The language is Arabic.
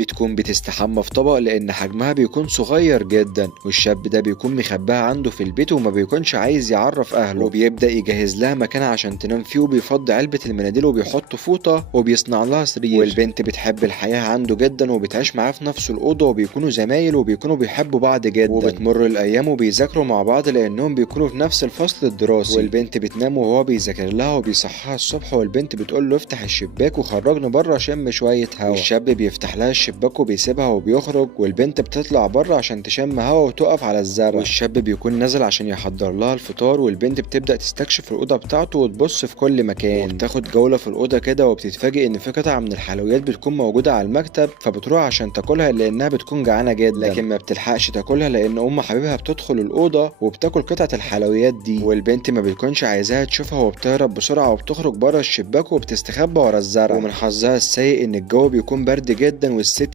بتكون بتستحمى في طبق لأن حجمها بيكون صغير جدا، والشاب ده بيكون مخباها عنده في البيت وما بيكونش عايز يعرف أهله، وبيبدأ يجهز لها مكان عشان تنام فيه، وبيفضي علبة المناديل وبيحط فوطة وبيصنع لها سرير. والبنت بتحب الحياة عنده جدا وبتعيش معاه في نفس الأوضة، وبيكونوا زمايل وبيكونوا بيحبوا بعض جدا. وبتمر الأيام وبيذاكروا مع بعض لأنهم بيكونوا في نفس الفصل الدراسي. والبنت بتنام وهو بيذاكر لها وبيصحيها الصبح، والبنت بتقول له افتح الشباك وخرجنا بره شم شوية هوا. والشاب بيفتح لها الشباك وبيسيبها وبيخرج، والبنت بتطلع بره عشان تشم هوا وتقف على الزرع. والشاب بيكون نازل عشان يحضر لها الفطار، والبنت بتبدأ تستكشف الأوضة بتاعته وتبص في كل مكان، وبتاخد جولة في الأوضة كده، وبتتفاجئ إن في قطعة من الحلويات بتكون موجودة على المكتب، فبتروح عشان تاكلها لأنها بتكون جعانة جدا، لكن ما بتلحقش تاكلها لأن أم حبيبها بتدخل الأوضة وبتاكل قطعة الحلويات دي. والبنت ما بتكونش عايزاها تشوفها وبتهرب بسرعة وبتخرج بره الشباك وبتستخبى ورا الزرع. ومن حظها السيء إن الجو بيكون برد جدا والسقف